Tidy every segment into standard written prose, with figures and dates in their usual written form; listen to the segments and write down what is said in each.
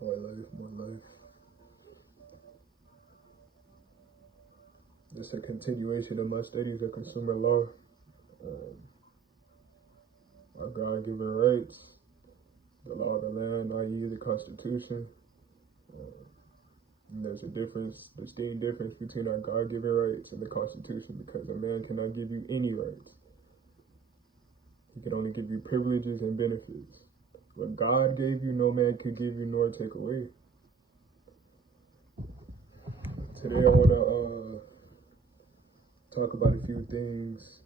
More life, more life. It's a continuation of my studies of consumer law. Our God-given rights, the law of the land, i.e. the Constitution. And there's a distinct difference between our God-given rights and the Constitution, because a man cannot give you any rights. He can only give you privileges and benefits. What God gave you, no man could give you nor take away. Today I want to talk about a few things.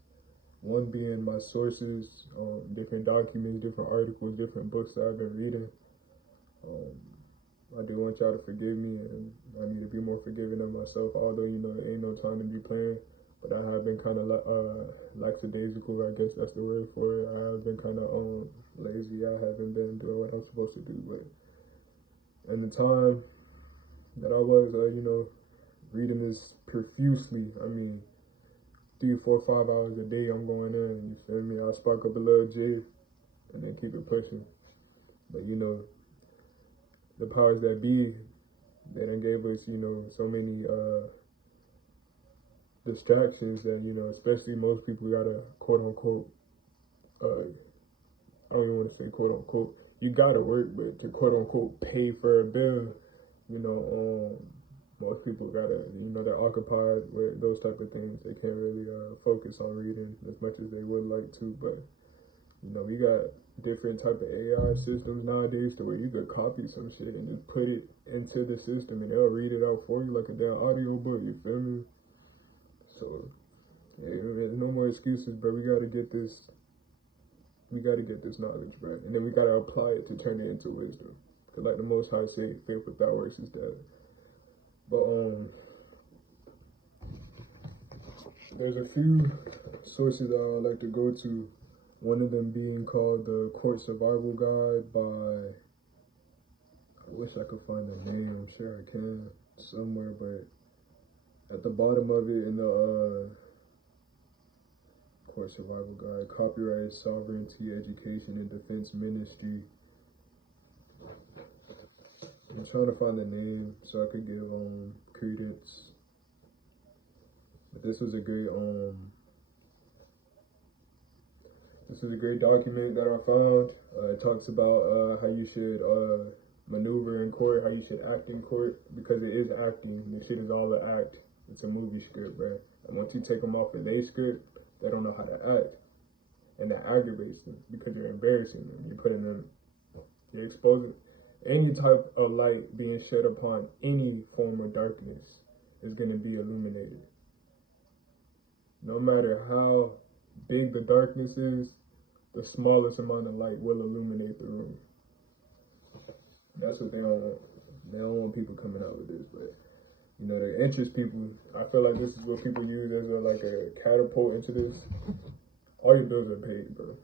One being my sources, different documents, different articles, different books that I've been reading. I do want y'all to forgive me, and I need to be more forgiving of myself, although, there ain't no time to be playing. But I have been kind of lackadaisical, I guess that's the word for it. I have been kind of lazy. I haven't been doing what I'm supposed to do. But in the time that I was, reading this profusely, 3, 4, 5 hours a day I'm going in, you feel me? I'll spark up a little J and then keep it pushing. But, the powers that be, they done gave us, so many distractions that, especially most people gotta quote unquote, I don't even want to say quote unquote, you gotta work, but to quote unquote pay for a bill, most people gotta, they're occupied with those type of things. They can't really focus on reading as much as they would like to. But, we got different type of AI systems nowadays to where you could copy some shit and just put it into the system and they'll read it out for you like a damn audio book, you feel me? So, yeah, there's no more excuses, bro. We gotta get this knowledge, bro. And then we gotta apply it to turn it into wisdom. Cause like the Most High say, faith without works is dead. But there's a few sources that I would like to go to. One of them being called the Court Survival Guide by, I wish I could find the name, I'm sure I can somewhere, but at the bottom of it in the Court Survival Guide, Copyright, Sovereignty, Education, and Defense Ministry. I'm trying to find the name so I could give credence. But this was a great document that I found. It talks about how you should maneuver in court, how you should act in court, because it is acting. This shit is all an act. It's a movie script, bro. And once you take them off of their script, they don't know how to act. And that aggravates them because you're embarrassing them. You're exposing any type of light being shed upon any form of darkness is going to be illuminated. No matter how big the darkness is, the smallest amount of light will illuminate the room. That's what they don't want. They don't want people coming out with this, but the interest people, I feel like this is what people use as a catapult into this. All your bills are paid, bro.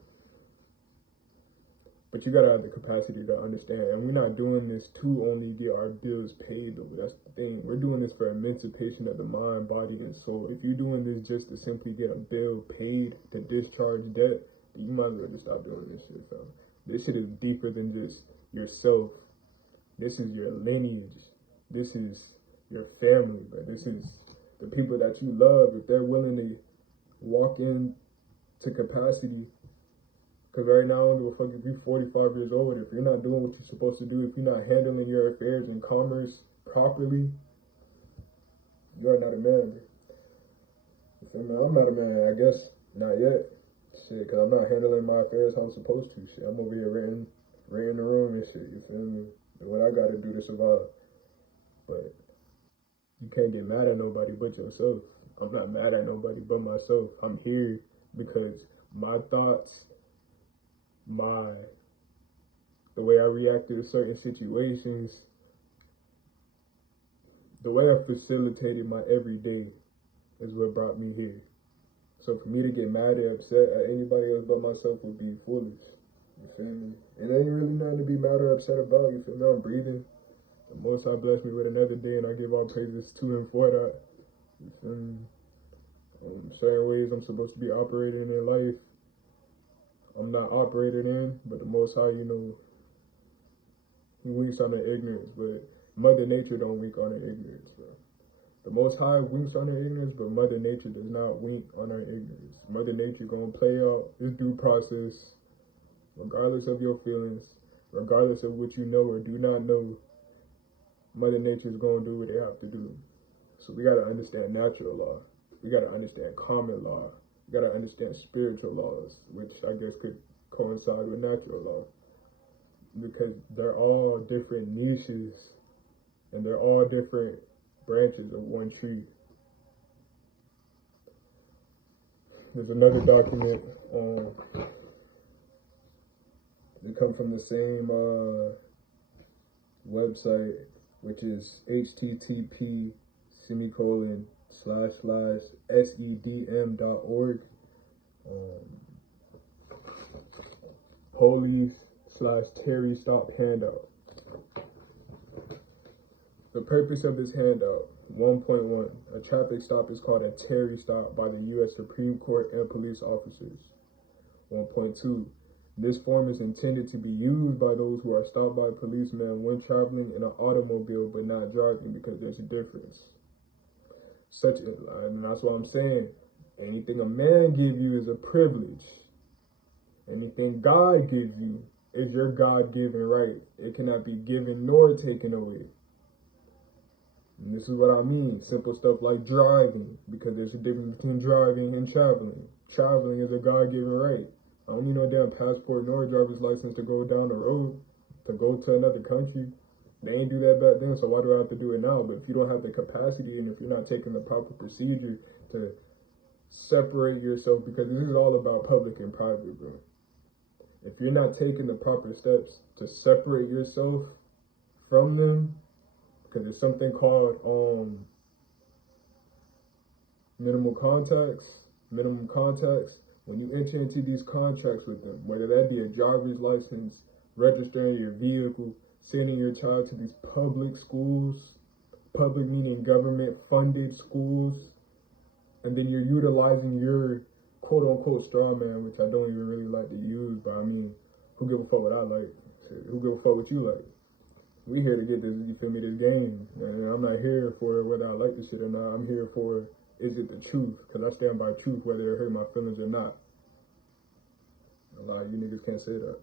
But you gotta have the capacity to understand. And we're not doing this to only get our bills paid, though. That's the thing. We're doing this for emancipation of the mind, body, and soul. If you're doing this just to simply get a bill paid to discharge debt, you might as well just stop doing this shit, fam. This shit is deeper than just yourself. This is your lineage. This is your family, bro. This is the people that you love. If they're willing to walk in to capacity, because right now, I don't give a fuck if you're 45 years old, if you're not doing what you're supposed to do, if you're not handling your affairs and commerce properly, you are not a man. You feel me? I'm not a man, I guess, not yet. Shit, because I'm not handling my affairs how I'm supposed to. Shit, I'm over here renting the room and shit, you feel me? And what I gotta do to survive. But you can't get mad at nobody but yourself. I'm not mad at nobody but myself. I'm here because my thoughts, the way I reacted to certain situations, the way I facilitated my everyday is what brought me here. So for me to get mad and upset at anybody else but myself would be foolish. You feel me? It ain't really nothing to be mad or upset about. You feel me? I'm breathing. The Most High blessed me with another day, and I give all praises to Him for that. You feel me? Certain ways I'm supposed to be operating in life, I'm not operating in, but the Most High, He winks on their ignorance, but Mother Nature don't wink on her ignorance, bro. The Most High winks on her ignorance, but Mother Nature does not wink on her ignorance. Mother Nature gonna play out its due process, regardless of your feelings, regardless of what you know or do not know. Mother Nature is gonna do what they have to do. So we gotta understand natural law. We gotta understand common law. We gotta understand spiritual laws, which I guess could coincide with natural law, because they're all different niches and they're all different branches of one tree. There's another document it comes from the same website, which is http://sedm.org. Police/Terry Stop Handout. The purpose of this handout, 1.1, a traffic stop is called a Terry stop by the U.S. Supreme Court and police officers. 1.2, this form is intended to be used by those who are stopped by policemen when traveling in an automobile but not driving, because there's a difference. And that's what I'm saying. Anything a man gives you is a privilege. Anything God gives you is your God-given right. It cannot be given nor taken away. And this is what I mean. Simple stuff like driving, because there's a difference between driving and traveling. Traveling is a God-given right. I don't need no damn passport nor a driver's license to go down the road, to go to another country. They ain't do that back then, so why do I have to do it now? But if you don't have the capacity and if you're not taking the proper procedure to separate yourself, because this is all about public and private, bro. If you're not taking the proper steps to separate yourself from them, because there's something called minimum contacts. When you enter into these contracts with them, whether that be a driver's license, registering your vehicle, sending your child to these public schools, public meaning government funded schools, and then you're utilizing your quote unquote straw man, which I don't even really like to use, but I mean, who give a fuck what I like? Who give a fuck what you like? We here to get this, you feel me, this game. And I'm not here for whether I like this shit or not. I'm here for, is it the truth? Because I stand by truth whether it hurt my feelings or not. A lot of you niggas can't say that.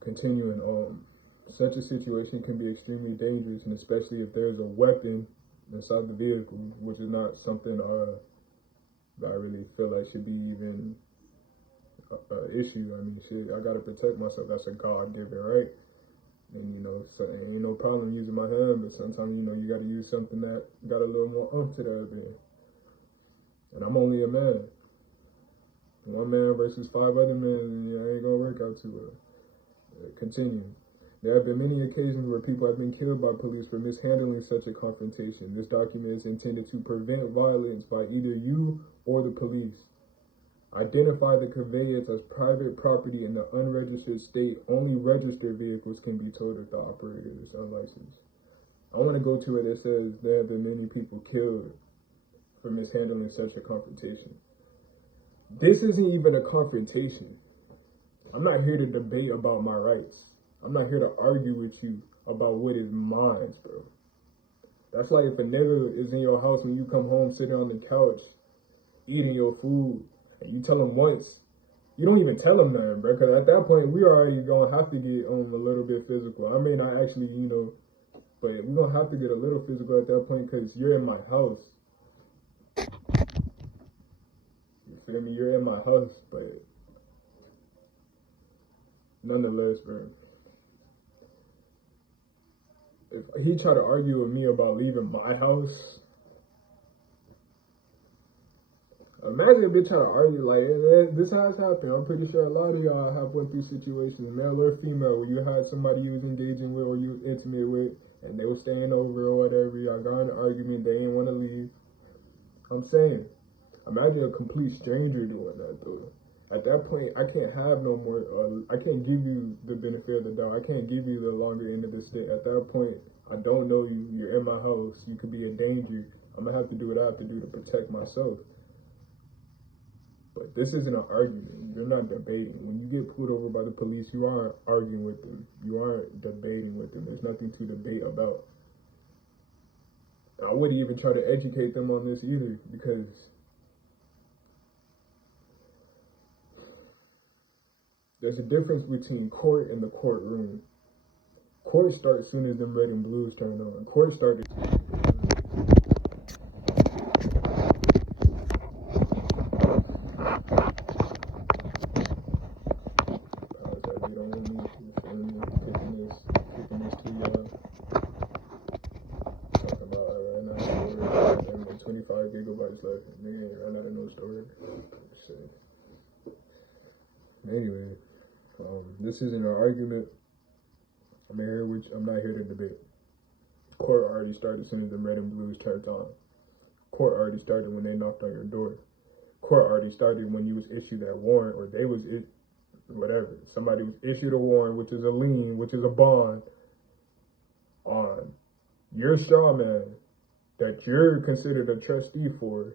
Continuing, such a situation can be extremely dangerous, and especially if there's a weapon inside the vehicle, which is not something that I really feel like should be even issue. I mean, shit, I gotta protect myself. That's a God-given right. And, you know, so ain't no problem using my hand, but sometimes, you know, you gotta use something that got a little more oomph to the other end. And I'm only a man. One man versus 5 other men, it ain't gonna work out too well. Continue. There have been many occasions where people have been killed by police for mishandling such a confrontation. This document is intended to prevent violence by either you or the police. Identify the conveyance as private property in the unregistered state. Only registered vehicles can be towed if the operator is unlicensed. I want to go to where it says there have been many people killed for mishandling such a confrontation. This isn't even a confrontation. I'm not here to debate about my rights. I'm not here to argue with you about what is mine, bro. That's like if a nigga is in your house when you come home sitting on the couch, eating your food, and you tell him once, you don't even tell him nothing, bro, because at that point, we already gonna have to get a little bit physical. I may not actually, you know, but we're gonna have to get a little physical at that point because you're in my house. You feel me? You're in my house, but nonetheless, bro. If he tried to argue with me about leaving my house, imagine a bitch trying to argue like, this has happened. I'm pretty sure a lot of y'all have went through situations, male or female, where you had somebody you was engaging with or you was intimate with, and they were staying over or whatever. Y'all got in an argument, they didn't want to leave. I'm saying, imagine a complete stranger doing that, though. At that point, I can't have no more, I can't give you the benefit of the doubt. I can't give you the longer end of the stick. At that point, I don't know you. You're in my house. You could be a danger. I'm going to have to do what I have to do to protect myself. But this isn't an argument. You're not debating. When you get pulled over by the police, you aren't arguing with them. You aren't debating with them. There's nothing to debate about. I wouldn't even try to educate them on this either, because there's a difference between court and the courtroom. Court starts as soon as them red and blues turn on. Court started. Kicking this to y'all. Talking about I ran out of storage and 25 gigabytes left. Man, I ran out of no storage. Anyway, this isn't an argument. I'm not here to debate. Court already started as soon as the red and blues turned on. Court already started when they knocked on your door. Court already started when you was issued that warrant, or whatever. Somebody was issued a warrant, which is a lien, which is a bond on your straw man that you're considered a trustee for,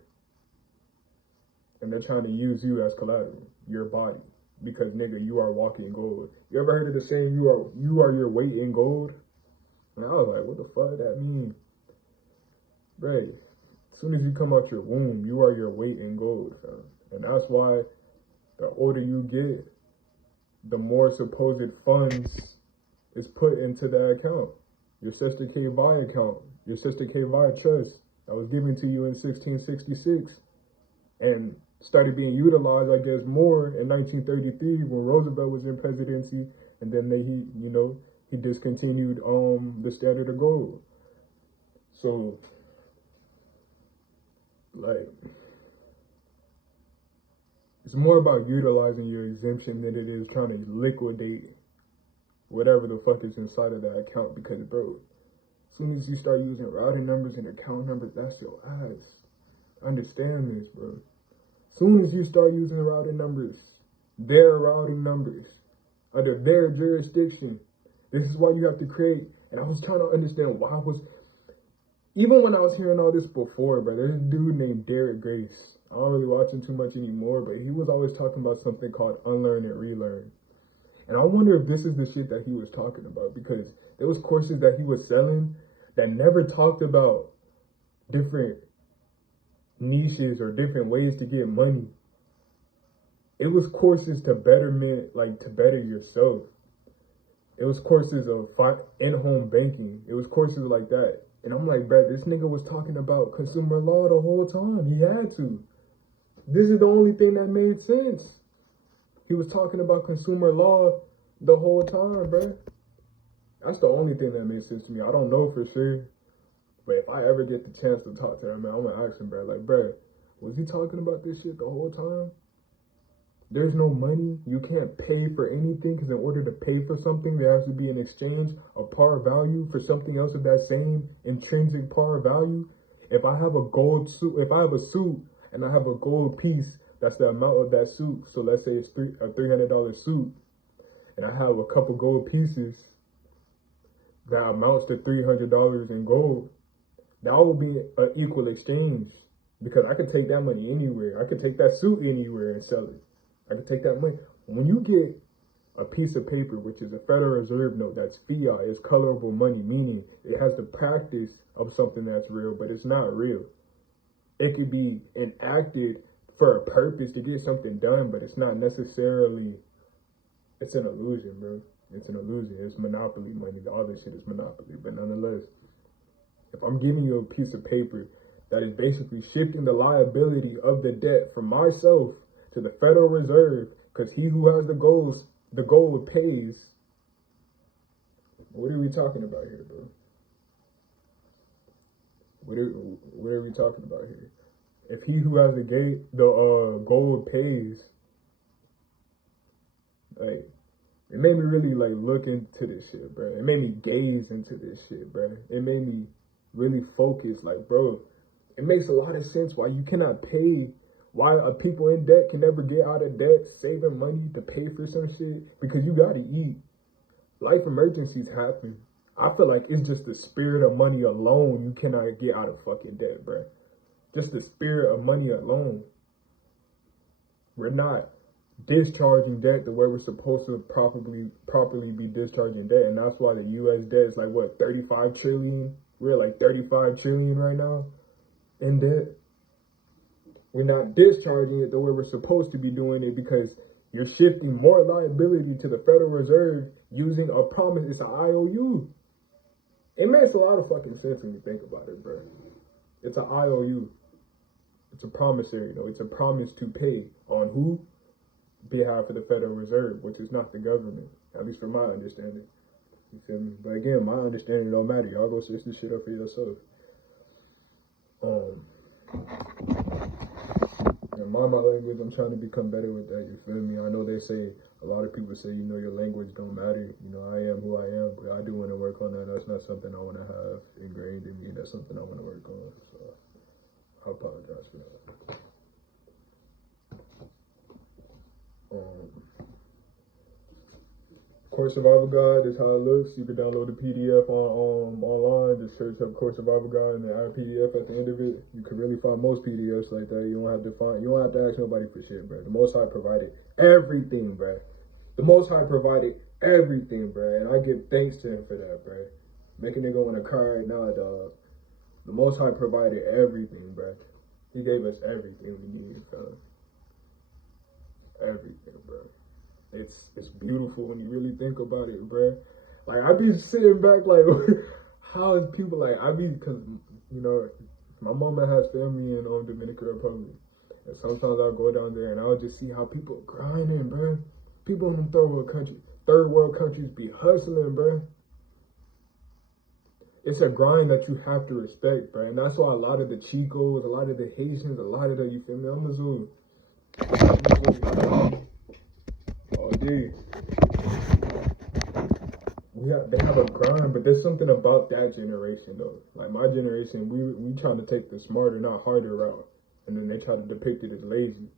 and they're trying to use you as collateral, your body. Because nigga, you are walking gold. You ever heard of the saying, you are your weight in gold? And I was like, what the fuck does that mean? Right. As soon as you come out your womb, you are your weight in gold, fam. And that's why the older you get, the more supposed funds is put into that account. Your Sister K. Vi account, your Sister K. Vi trust that was given to you in 1666. And started being utilized, I guess, more in 1933 when Roosevelt was in presidency, and then he discontinued the standard of gold. So, like, it's more about utilizing your exemption than it is trying to liquidate whatever the fuck is inside of that account. Because, bro, as soon as you start using routing numbers and account numbers, that's your ass. Understand this, bro. Soon as you start using routing numbers, their routing numbers, under their jurisdiction, this is why you have to create. And I was trying to understand even when I was hearing all this before, bro, there's a dude named Derek Grace. I don't really watch him too much anymore, but he was always talking about something called unlearn and relearn. And I wonder if this is the shit that he was talking about, because there was courses that he was selling that never talked about different niches or different ways to get money. It was courses to betterment, like to better yourself. It was courses of in-home banking. It was courses like that. And I'm like, bro, this nigga was talking about consumer law the whole time. He had to. This is the only thing that made sense. He was talking about consumer law the whole time, bro. That's the only thing that made sense to me. I don't know for sure. But if I ever get the chance to talk to him, man, I'm gonna ask him, bro. Like, bro, was he talking about this shit the whole time? There's no money. You can't pay for anything, because in order to pay for something, there has to be an exchange of par value for something else of that same intrinsic par value. If I have a gold suit, if I have a suit and I have a gold piece, that's the amount of that suit. So let's say it's a $300 suit, and I have a couple gold pieces that amounts to $300 in gold. That will be an equal exchange, because I could take that money anywhere. I could take that suit anywhere and sell it. I could take that money. When you get a piece of paper, which is a Federal Reserve note, that's fiat, it's colorable money, meaning it has the practice of something that's real, but it's not real. It could be enacted for a purpose to get something done, but it's not necessarily, it's an illusion, bro. It's an illusion. It's monopoly money. All this shit is monopoly, but nonetheless, if I'm giving you a piece of paper that is basically shifting the liability of the debt from myself to the Federal Reserve, because he who has the gold pays. What are we talking about here, bro? What are we talking about here? If he who has the gold pays, like, it made me really like look into this shit, bro. It made me gaze into this shit, bro. It made me really focus, like, bro, it makes a lot of sense why you cannot pay, why people in debt can never get out of debt, saving money to pay for some shit, because you gotta eat. Life emergencies happen. I feel like it's just the spirit of money alone you cannot get out of fucking debt, bro. Just the spirit of money alone. We're not discharging debt the way we're supposed to properly be discharging debt, and that's why the U.S. debt is like what, 35 trillion. We're like 35 trillion right now in debt. We're not discharging it the way we're supposed to be doing it because you're shifting more liability to the Federal Reserve using a promise. It's an IOU. It makes a lot of fucking sense when you think about it, bro. It's an IOU. It's a promissory note. It's a promise to pay on who? Behalf of the Federal Reserve, which is not the government, at least from my understanding. You feel me? But again, my understanding don't matter. Y'all go search this shit up for yourself. And my language, I'm trying to become better with that. You feel me? I know they say, a lot of people say, you know, your language don't matter. You know, I am who I am, but I do want to work on that. That's not something I want to have ingrained in me. That's something I want to work on. So I apologize for that. Course of Avant-Garde is how it looks. You can download the PDF online. Just search up Course of Avant-Garde and the PDF at the end of it. You can really find most PDFs like that. You don't have to ask nobody for shit, bro. The Most High provided everything, bro. The Most High provided everything, bro. And I give thanks to him for that, bro. Make a nigga want to cry right now, dog. The Most High provided everything, bro. He gave us everything we needed, fella. Everything, bro. It's beautiful when you really think about it, bro. Like, I be sitting back like, how is people like, because, you know, my mama has family in Dominican Republic. And sometimes I'll go down there and I'll just see how people are grinding, bro. People in them third world countries be hustling, bro. It's a grind that you have to respect, bro. And that's why a lot of the Chicos, a lot of the Haitians, a lot of the, you feel me, I'm Missouri. Oh, dude. They have a grind, but there's something about that generation, though. Like, my generation, we trying to take the smarter, not harder route. And then they try to depict it as lazy.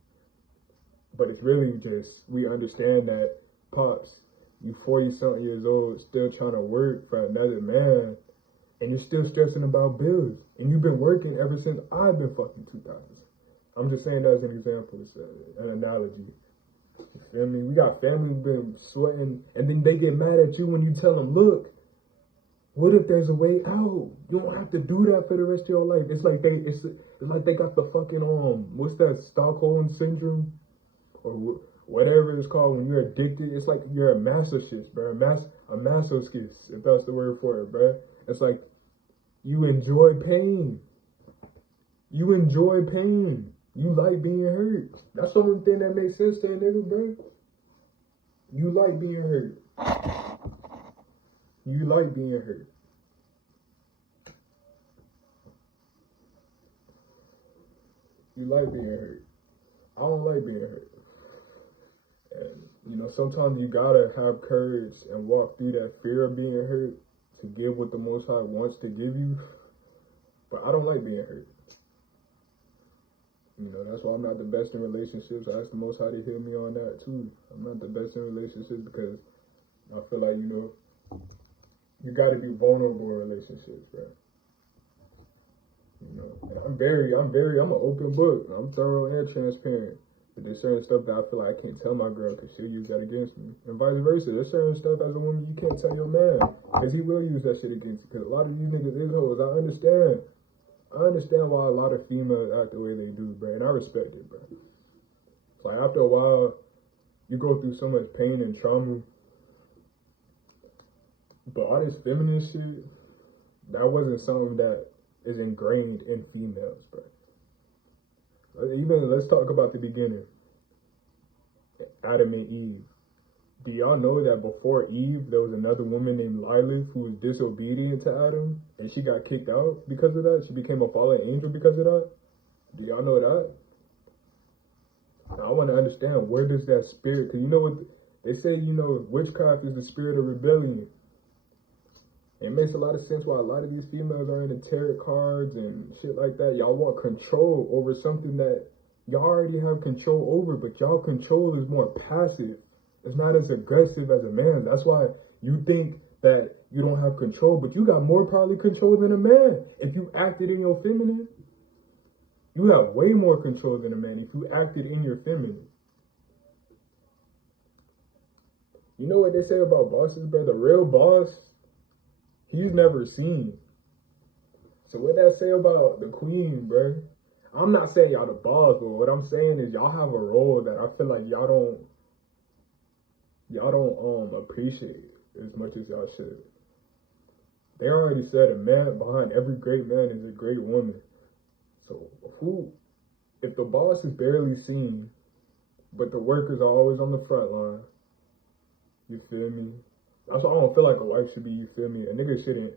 But it's really just, we understand that, Pops, you 40-something years old, still trying to work for another man, and you're still stressing about bills. And you've been working ever since I've been fucking 2000. I'm just saying that as an example, it's an analogy. You feel me? We got family who've been sweating, and then they get mad at you when you tell them, look, what if there's a way out? You don't have to do that for the rest of your life. It's like they got the fucking, what's that, Stockholm syndrome? Or whatever it's called when you're addicted. It's like you're a masochist, bro. A masochist, if that's the word for it, bro. It's like you enjoy pain. You enjoy pain. You like being hurt. That's the only thing that makes sense to a nigga, bro. You like being hurt. You like being hurt. You like being hurt. I don't like being hurt. And, you know, sometimes you gotta have courage and walk through that fear of being hurt to give what the Most High wants to give you. But I don't like being hurt. You know, that's why I'm not the best in relationships. I ask the Most High to heal me on that too. I'm not the best in relationships because I feel like, you know, you gotta be vulnerable in relationships, bro. You know, and I'm an open book. I'm thorough and transparent. But there's certain stuff that I feel like I can't tell my girl because she'll use that against me. And vice versa. There's certain stuff as a woman you can't tell your man because he will use that shit against you. Because a lot of these niggas is hoes. I understand. I understand why a lot of females act the way they do, bro. And I respect it, bro. It's like after a while, you go through so much pain and trauma. But all this feminist shit, that wasn't something that is ingrained in females, bro. Even, let's talk about the beginning. Adam and Eve. Do y'all know that before Eve, there was another woman named Lilith who was disobedient to Adam, and she got kicked out because of that? She became a fallen angel because of that? Do y'all know that? Now, I want to understand, where does that spirit, because you know what, they say, you know, witchcraft is the spirit of rebellion. It makes a lot of sense why a lot of these females are into tarot cards and shit like that. Y'all want control over something that y'all already have control over, but y'all control is more passive. It's not as aggressive as a man. That's why you think that you don't have control, but you got more probably control than a man. If you acted in your feminine, you have way more control than a man if you acted in your feminine. You know what they say about bosses, bro? The real boss, he's never seen. So what that say about the queen, bro? I'm not saying y'all the boss, but what I'm saying is y'all have a role that I feel like y'all don't appreciate as much as y'all should. They already said a man behind every great man is a great woman. So if the boss is barely seen, but the workers are always on the front line, you feel me? That's why I don't feel like a wife should be, you feel me? A nigga shouldn't,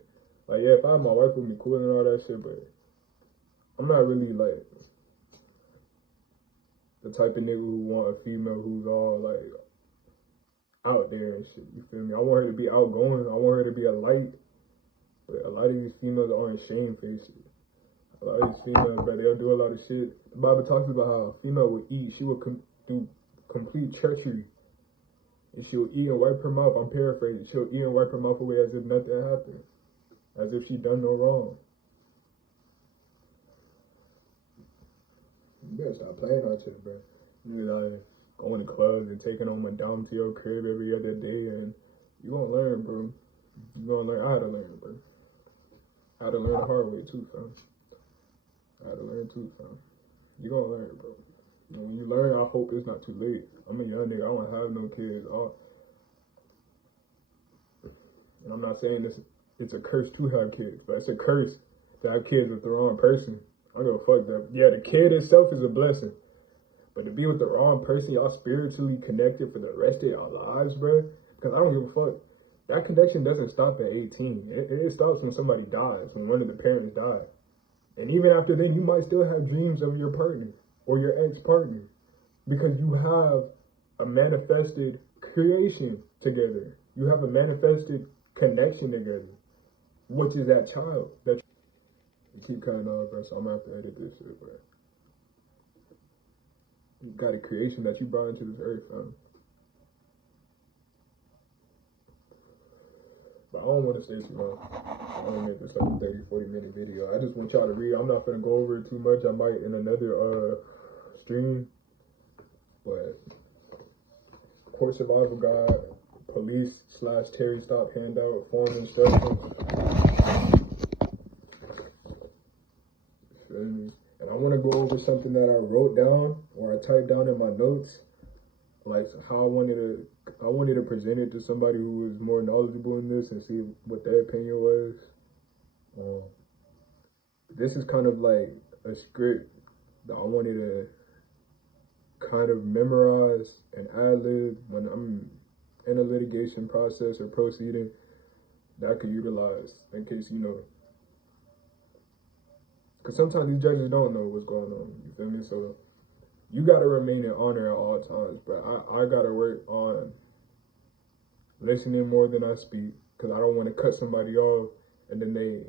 like, yeah, if I had my wife with me, cool and all that shit, but I'm not really, like, the type of nigga who want a female who's all, like, out there and shit, you feel me? I want her to be outgoing. I want her to be a light. But a lot of these females aren't shamefaced. A lot of these females, bro, they'll do a lot of shit. The Bible talks about how a female would eat. She would do complete treachery. And she'll eat and wipe her mouth. I'm paraphrasing. She'll eat and wipe her mouth away as if nothing happened. As if she done no wrong. You better stop playing that shit, bro. You like going to clubs and taking on madame to your crib every other day, and you gonna learn, bro. You gonna learn. I had to learn, bro. I had to learn the hard way too, fam. You gonna learn, bro. And when you learn, I hope it's not too late. I'm a young nigga. I don't have no kids. And I'm not saying it's a curse to have kids, but it's a curse to have kids with the wrong person. I don't give a fuck that. Yeah, the kid itself is a blessing. But to be with the wrong person, y'all spiritually connected for the rest of y'all lives, bro. Because I don't give a fuck. That connection doesn't stop at 18. It stops when somebody dies, when one of the parents die. And even after then, you might still have dreams of your partner or your ex-partner because you have a manifested creation together. You have a manifested connection together, which is that child. That you keep cutting off, bro, so I'm gonna have to edit this shit, bro. You got a creation that you brought into this earth, fam. But I don't want to stay too long. I don't make this like a 30-40 minute video. I just want y'all to read. I'm not gonna go over it too much. I might in another stream. But Court Survival Guide, Police/Terry Stop Handout, Form Instructions. Feel me? And I want to go over something that I wrote down or I typed down in my notes, like how I wanted to present it to somebody who was more knowledgeable in this and see what their opinion was. This is kind of like a script that I wanted to kind of memorize and ad-lib when I'm in a litigation process or proceeding that I could utilize in case, you know, because sometimes these judges don't know what's going on, you feel me? So you got to remain in honor at all times, but I got to work on listening more than I speak, because I don't want to cut somebody off and then they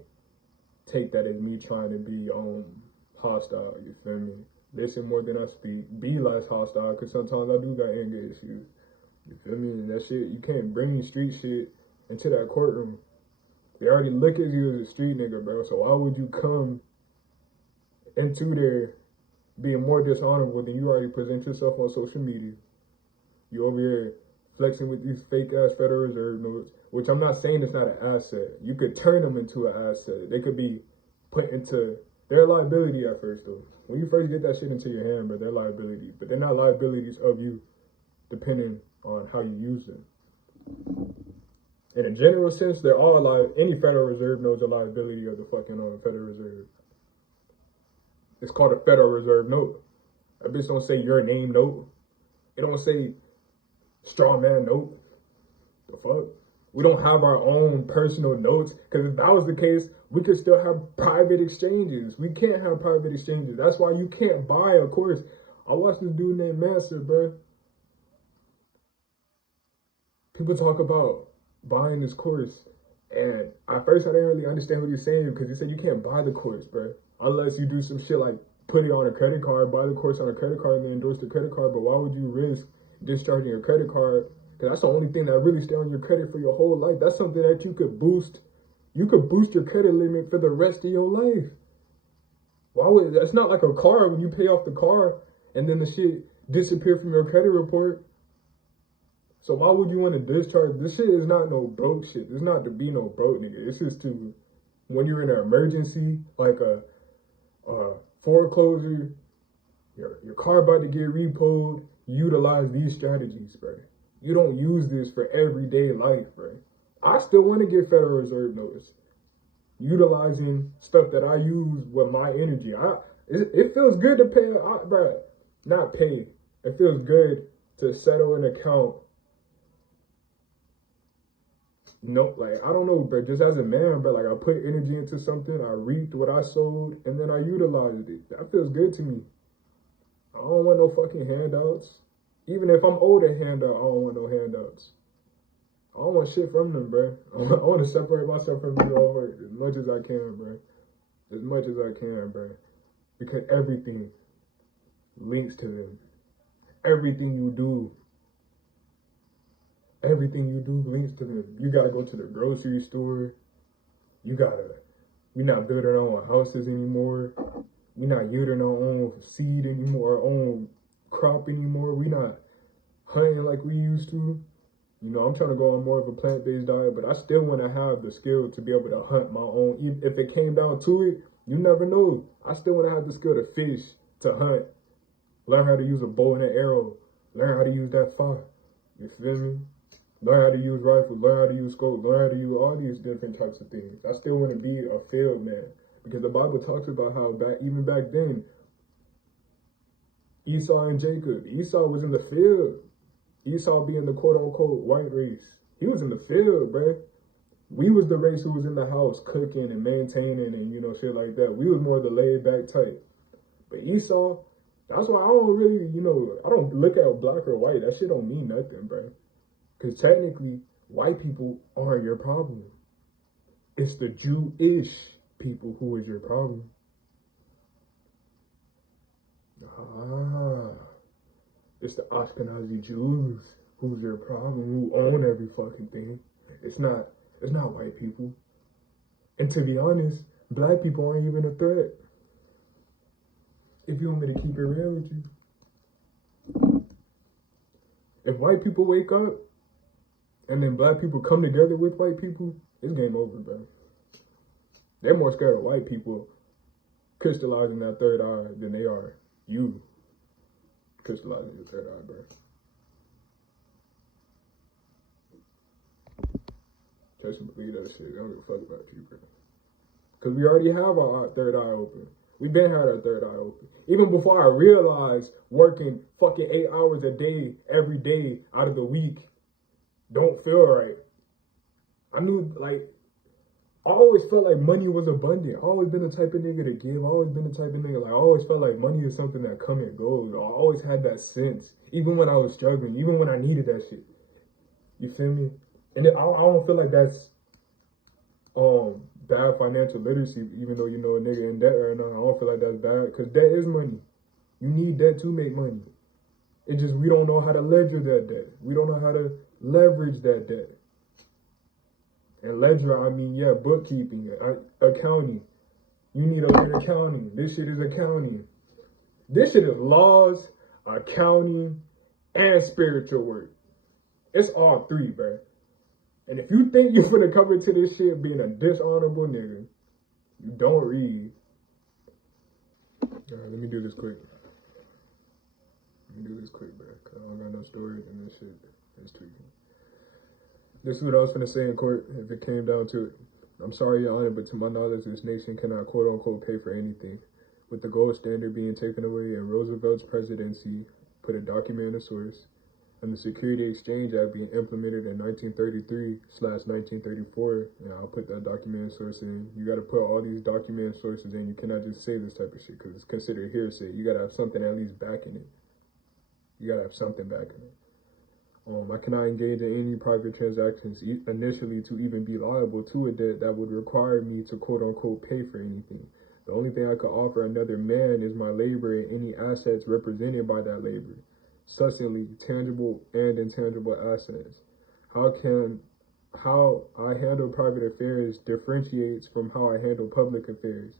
take that as me trying to be hostile, you feel me? Listen more than I speak, be less hostile, because sometimes I do got anger issues, you feel me? And that shit, you can't bring street shit into that courtroom. They already look at you as a street nigga, bro, so why would you come into there being more dishonorable than you already present yourself on social media? You over here flexing with these fake ass Federal Reserve notes, which I'm not saying it's not an asset. You could turn them into an asset. They could be put into their liability at first though. When you first get that shit into your hand, bro, they're liability. But they're not liabilities of you depending on how you use them. In a general sense, they're all any Federal Reserve notes are liability of the fucking Federal Reserve. It's called a Federal Reserve note. That bitch don't say your name note. It don't say straw man note. The fuck? We don't have our own personal notes, because if that was the case, we could still have private exchanges. We can't have private exchanges. That's why you can't buy a course. I watched this dude named Master, bro. People talk about buying this course, and at first I didn't really understand what he's saying, because he said you can't buy the course, bro, unless you do some shit like put it on a credit card, buy the course on a credit card, and then endorse the credit card. But why would you risk discharging your credit card? Because that's the only thing that really stay on your credit for your whole life. That's something that you could boost. You could boost your credit limit for the rest of your life. Why would, that's not like a car when you pay off the car and then the shit disappear from your credit report. So why would you want to discharge? This shit is not no broke shit. It's not to be no broke nigga. It's just to, when you're in an emergency, like a foreclosure, your car about to get repoed, utilize these strategies, bro. You don't use this for everyday life, bro. I still want to get Federal Reserve notice. Utilizing stuff that I use with my energy. It feels good to pay, bro. Not pay. It feels good to settle an account. No, like, I don't know, but just as a man, but like, I put energy into something, I reaped what I sowed, and then I utilized it. That feels good to me. I don't want no fucking handouts. Even if I'm owed a handout, I don't want no handouts. I don't want shit from them, bro. I want to separate myself from them over as much as I can, bro. As much as I can, bro. Because everything links to them. Everything you do links to them. You gotta go to the grocery store. We're not building our own houses anymore. We're not yielding our own seed anymore, our own crop anymore. We're not hunting like we used to. You know, I'm trying to go on more of a plant-based diet, but I still want to have the skill to be able to hunt my own. Even if it came down to it, you never know. I still want to have the skill to fish, to hunt, learn how to use a bow and an arrow, learn how to use that fire. You feel me? Learn how to use rifles, learn how to use scopes, learn how to use all these different types of things. I still want to be a field man, because the Bible talks about how even back then, Esau and Jacob, Esau was in the field. Esau being the quote-unquote white race. He was in the field, bruh. We was the race who was in the house cooking and maintaining and, you know, shit like that. We was more the laid-back type. But Esau, that's why I don't really, you know, I don't look at black or white. That shit don't mean nothing, bruh. Because technically, white people aren't your problem. It's the Jewish people who is your problem. It's the Ashkenazi Jews who's your problem, who own every fucking thing. It's not white people. And to be honest, black people aren't even a threat. If you want me to keep it real with you. If white people wake up and then black people come together with white people, it's game over, bro. They're more scared of white people crystallizing that third eye than they are you crystallizing your third eye, bro. Trust and believe that shit. I don't give a fuck about you, bro. Because we already have our third eye open. We've been had our third eye open. Even before I realized working fucking 8 hours a day, every day out of the week, don't feel right. I knew, like, I always felt like money was abundant. I always been the type of nigga to give. I always been the type of nigga, like, I always felt like money is something that come and goes. I always had that sense, even when I was struggling, even when I needed that shit. You feel me? And I don't feel like that's bad financial literacy, even though, you know, a nigga in debt right now. I don't feel like that's bad, because debt is money. You need debt to make money. It just, we don't know how to ledger that debt. We don't know how to leverage that debt. And ledger, I mean, yeah, bookkeeping, accounting. You need to learn accounting. This shit is accounting. This shit is laws, accounting, and spiritual work. It's all three, bro. And if you think you're gonna come into this shit being a dishonorable nigga, you don't read. Alright, let me do this quick. Bro. Cause I don't got no storage and this shit is tweaking. This is what I was finna say in court if it came down to it. I'm sorry, Your Honor, but to my knowledge, this nation cannot quote-unquote pay for anything. With the gold standard being taken away and Roosevelt's presidency put a document in a source, and the Security Exchange Act being implemented in 1933/1934, and I'll put that document source in. You gotta put all these document sources in. You cannot just say this type of shit because it's considered hearsay. You gotta have something at least backing it. You gotta have something backing it. I cannot engage in any private transactions initially to even be liable to a debt that would require me to quote-unquote pay for anything. The only thing I could offer another man is my labor and any assets represented by that labor. Succinctly, tangible and intangible assets. How I handle private affairs differentiates from how I handle public affairs,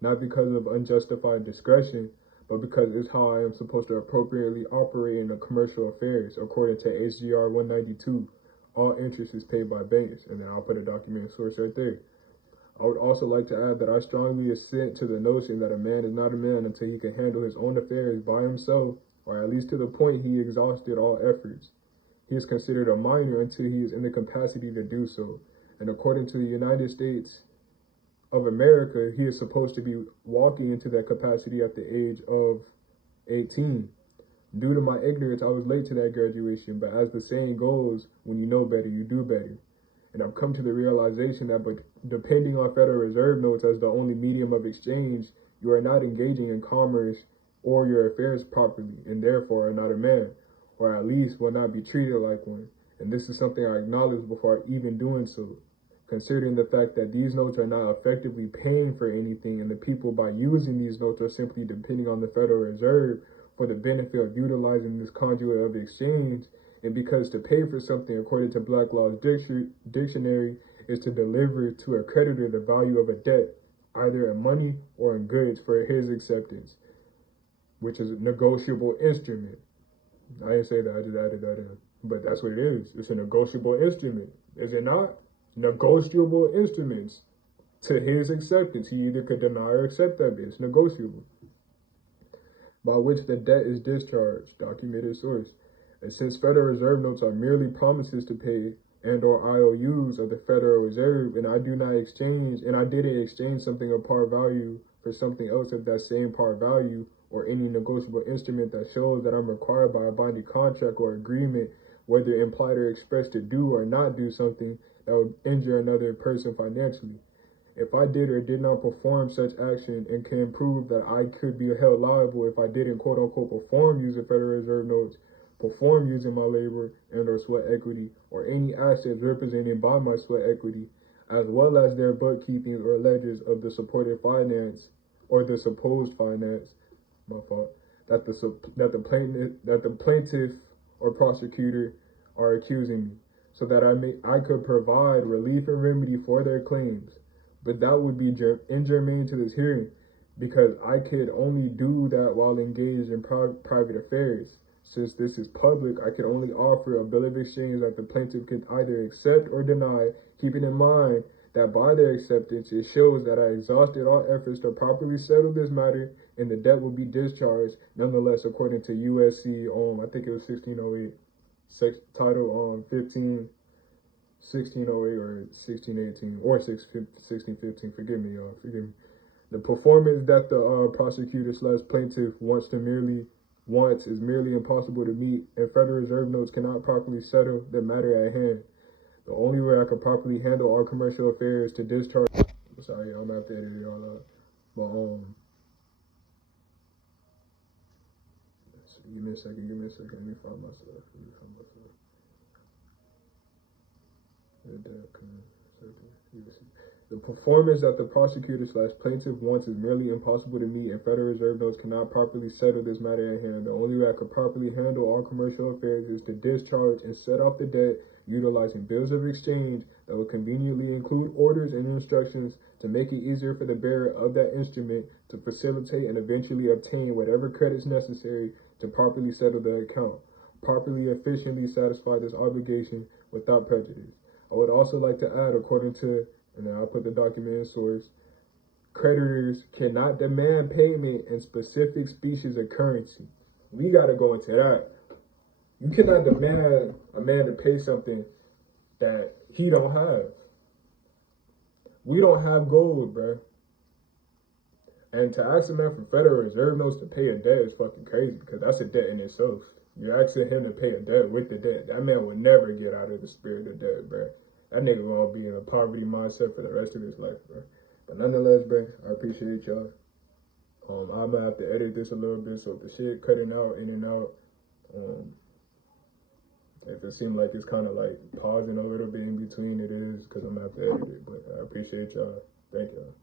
not because of unjustified discretion, but because it's how I am supposed to appropriately operate in the commercial affairs, according to HGR 192. All interest is paid by banks, and then I'll put a document source right there. I would also like to add that I strongly assent to the notion that a man is not a man until he can handle his own affairs by himself, or at least to the point he exhausted all efforts. He is considered a minor until he is in the capacity to do so. And according to the United States of America, he is supposed to be walking into that capacity at the age of 18. Due to my ignorance, I was late to that graduation, but as the saying goes, when you know better, you do better. And I've come to the realization that depending on Federal Reserve notes as the only medium of exchange, you are not engaging in commerce or your affairs properly, and therefore are not a man, or at least will not be treated like one. And this is something I acknowledge before even doing so, considering the fact that these notes are not effectively paying for anything, and the people by using these notes are simply depending on the Federal Reserve for the benefit of utilizing this conduit of exchange. And because to pay for something, according to Black Law's dictionary, is to deliver to a creditor the value of a debt, either in money or in goods for his acceptance, which is a negotiable instrument. I didn't say that, I just added that in. But that's what it is. It's a negotiable instrument. Is it not? Negotiable instruments to his acceptance. He either could deny or accept that, but it's negotiable. By which the debt is discharged, documented source. And since Federal Reserve notes are merely promises to pay and or IOUs of the Federal Reserve, and I didn't exchange something of par value for something else of that same par value, or any negotiable instrument that shows that I'm required by a binding contract or agreement, whether implied or expressed, to do or not do something that would injure another person financially. If I did or did not perform such action and can prove that I could be held liable if I didn't quote unquote perform using Federal Reserve notes, perform using my labor and or sweat equity, or any assets represented by my sweat equity, as well as their bookkeeping or ledgers of the supported finance or the supposed finance, that the plaintiff or prosecutor are accusing me, so that I could provide relief and remedy for their claims. But that would be ingermane to this hearing, because I could only do that while engaged in private affairs. Since this is public, I can only offer a bill of exchange that the plaintiff could either accept or deny, keeping in mind that by their acceptance, it shows that I exhausted all efforts to properly settle this matter, and the debt will be discharged nonetheless, according to USC, I think it was 1608, Title 15, 1608 or 1618 or 1615. Forgive me, y'all. Forgive me. The performance that the prosecutor / plaintiff wants is merely impossible to meet, and Federal Reserve notes cannot properly settle the matter at hand. The only way I could properly handle all commercial affairs to discharge. Sorry, I'm gonna have to edit it all out. But give me a second. Let me find myself. The performance that the prosecutor / plaintiff wants is merely impossible to meet, and Federal Reserve notes cannot properly settle this matter at hand. The only way I could properly handle all commercial affairs is to discharge and set off the debt, utilizing bills of exchange that would conveniently include orders and instructions to make it easier for the bearer of that instrument to facilitate and eventually obtain whatever credits necessary to properly settle the account, properly efficiently satisfy this obligation without prejudice. I would also like to add, according to, and then I'll put the document in source, creditors cannot demand payment in specific species of currency. We got to go into that. You cannot demand a man to pay something that he don't have. We don't have gold, bro. And to ask a man for Federal Reserve notes to pay a debt is fucking crazy, because that's a debt in itself. You're asking him to pay a debt with the debt. That man will never get out of the spirit of debt, bro. That nigga gonna be in a poverty mindset for the rest of his life, bro. But nonetheless, bro, I appreciate y'all. I'm gonna have to edit this a little bit, so if the shit cutting out in and out, if it seemed like it's kind of like pausing a little bit in between, it is, because I'm gonna have to edit it. But I appreciate y'all. Thank y'all.